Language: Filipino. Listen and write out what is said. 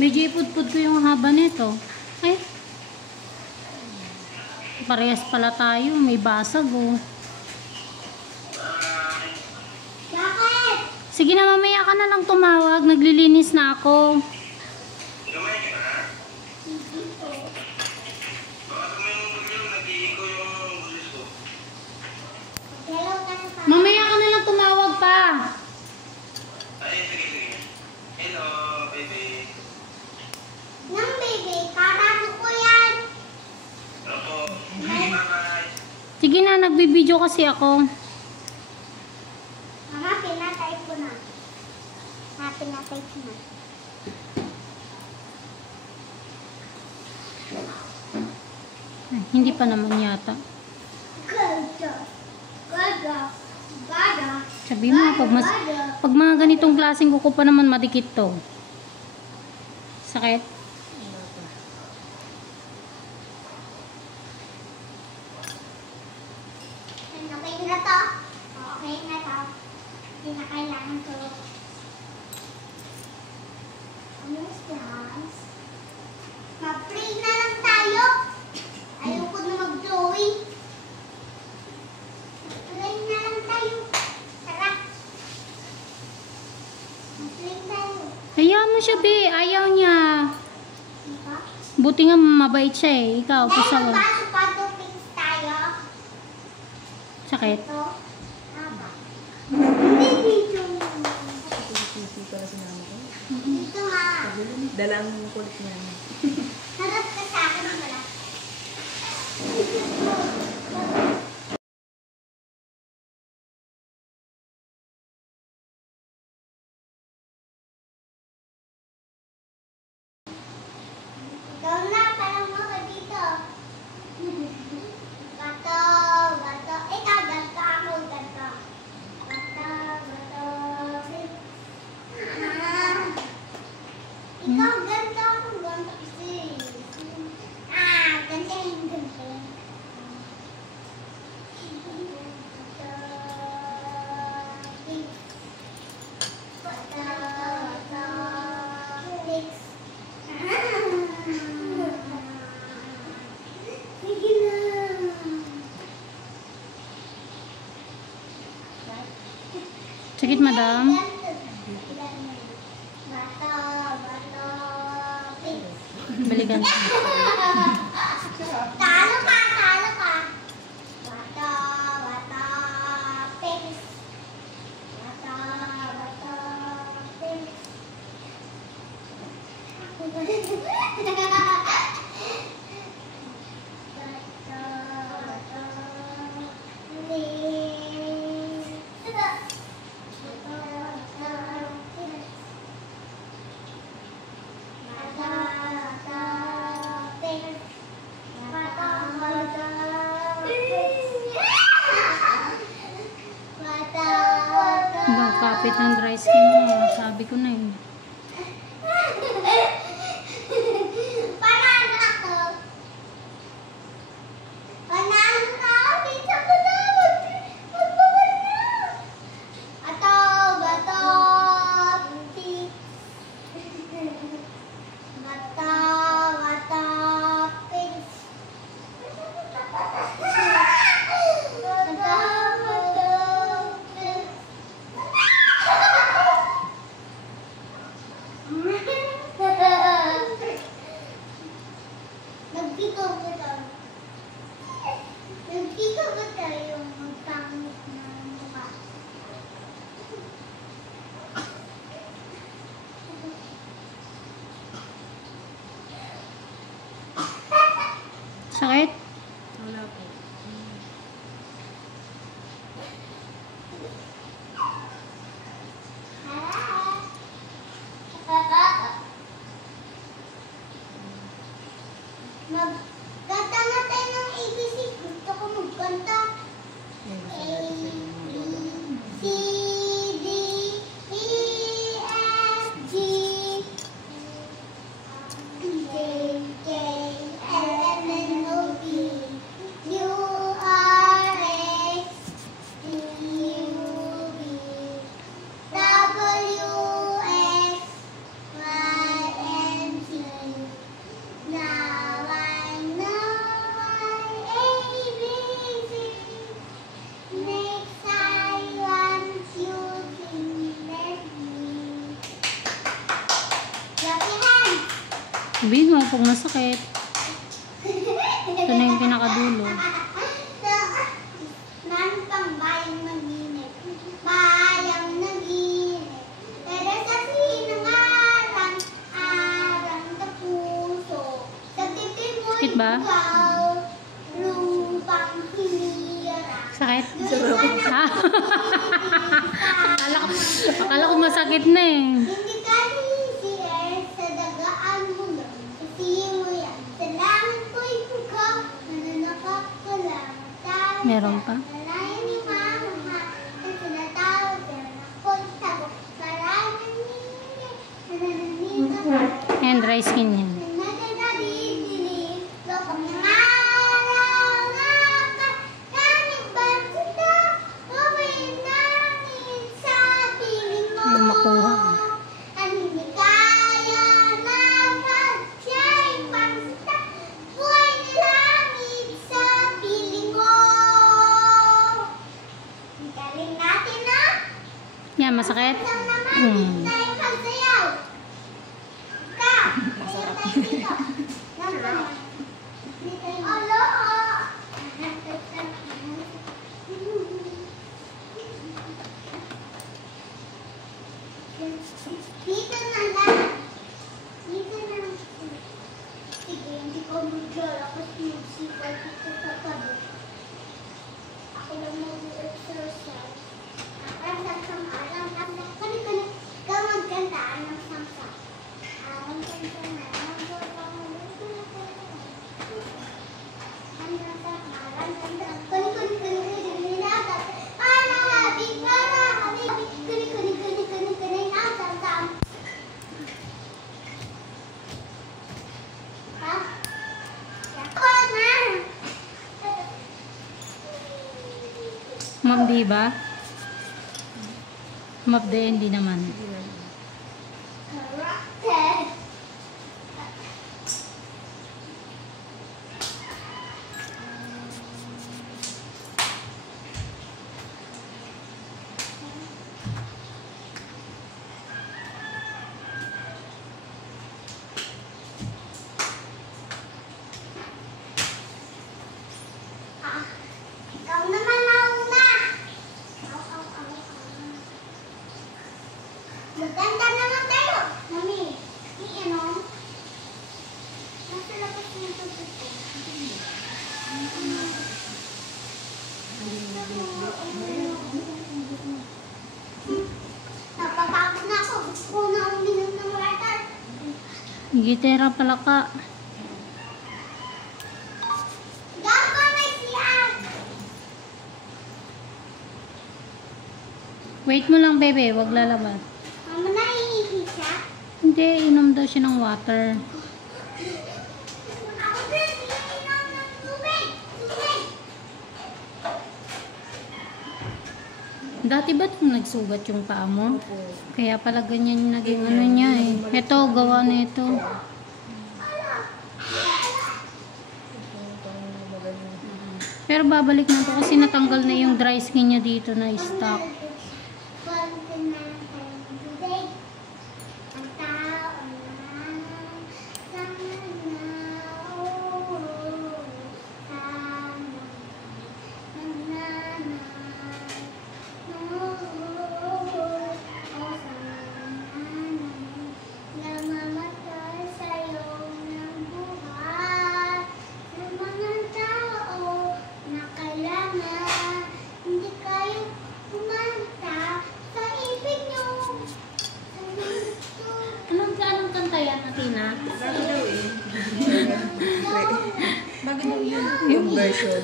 Medyo ipudpud ko yung haba nito. Ay. Parehas pala tayo. May basag oh. Sige na, mamaya ka na lang tumawag. Naglilinis na ako. Mamaya ka na lang tumawag pa. Ay, sige. Hello, baby. Nang baby, karano ko yan. Opo. Bye-bye. Sige na, nagbibideo kasi ako. Mama, pinatype ko na. Pinatype ko na. Ay, hindi pa naman yata. Gada. Sabi mo, pag mga ganitong klaseng kuko pa naman madikit to. Sakit? Okay na to. Okay na to. Hindi na kailangan to. Guys. Ma-pray na lang tayo. Ayoko na mag-drawing. Ma-pray na lang tayo. Tara. Ma-pray tayo. Ayaw mo siya, be. Ayaw niya. Diba? Buti nga mabait siya eh. Ikaw, Dahil pasawa. magpaso-paso-pings tayo. Sakit. Ito. Haba. Hindi dito. Dito ha. Dalang kulit niya. Harap ka sa akin wala. Ikaw na, parang mo ka dito. Bato, bato. Ikaw, ganto ako, ganto. Bato, bato. Ikaw, ganto ako, ganto kasi. Ganto yung ganto. Sige na. Sakit, madam. Bato, bato, pink. Balikan. Talo ka, talo ka. Bato, bato, pink. Bato, bato, pink. Bato, bato, pink. Hanggang kapit ng dry skin mo. Sabi ko na eh. Panalo ako. Panalo ka. Pizza ko na. Magbawal na. Ato, bato, pink. Bato, bato, pink. Bato, bato, pink. Nagpikaw ba tayo? Nagpikaw ba tayo magpangit na mukha? Sakit? Wala po. Magkanta na tayo ng ABC. Gusto ko magkanta. A, B, C, D, E, F, G, J, K, L, M, N, O, P, Sabihin mo pag masakit. Ito na yung pinakadulo. Nantang bayang naginip, bayang naginip. Pero sa sinangaran, arang sa puso. Sa titin mo'y Sakit ba? ikaw, lupang hinira. Sakit? Doon ka na Akala ko masakit na eh. hindi ka sisir sa dagaan mo lang. Kasi mo yan. Sa langit ko'y ikaw, nananakap ka lang. Meron pa? Malayan ni Mama ha, na tinatawag ka na ako'y tago. Paranan niya, nanananig ka pa. Ayan, dry skin yan. Nananadidilig, lokang nangaraw na ka. Kaning bansita, gawin namin sa piling mo. Ay, makuha. Ang hindi kaya naman siya'y pansita, buhay nilangit sa piling mo. Ang galing natin na. Yan, masakit? Lang naman, Hmm. hindi tayo magsayaw. Ka, sayaw tayo dito. Lang naman. Hindi tayo- Alo! Dito na lang. Dito na lang. Sige, hindi ko mag-draw. Kasi magsipal dito sa tabi. Ako lang mag-exercise. Alam kani. Ikaw magkanta. Anong samsa? Anong kanta na. Ma'am, di ba? Ma'am, hindi naman. Ikaw naman mauna. Maganda naman tayo. Mami, ano? Nasa labas ng tubig ko. Napapagod na ako. Gusto ko na uminom ng water. Gitera pala ka. Gago may siyang. Wait mo lang, bebe. Wag lalabas. Mama, naiihi siya? Hindi, inom daw siya ng water. Ako din, iniinom ng tubig. Tubig. Dati ba't nagsugat yung paa mo? Kaya pala ganyan yung naging ano niya eh. Ito, gawa na ito. Pero babalik na to kasi natanggal na yung dry skin niya dito na stock. Hindi kayo kumanta sa ibig nyo. Anong kanta yan, Athena? Bago daw eh. Bago daw yun. Yung version.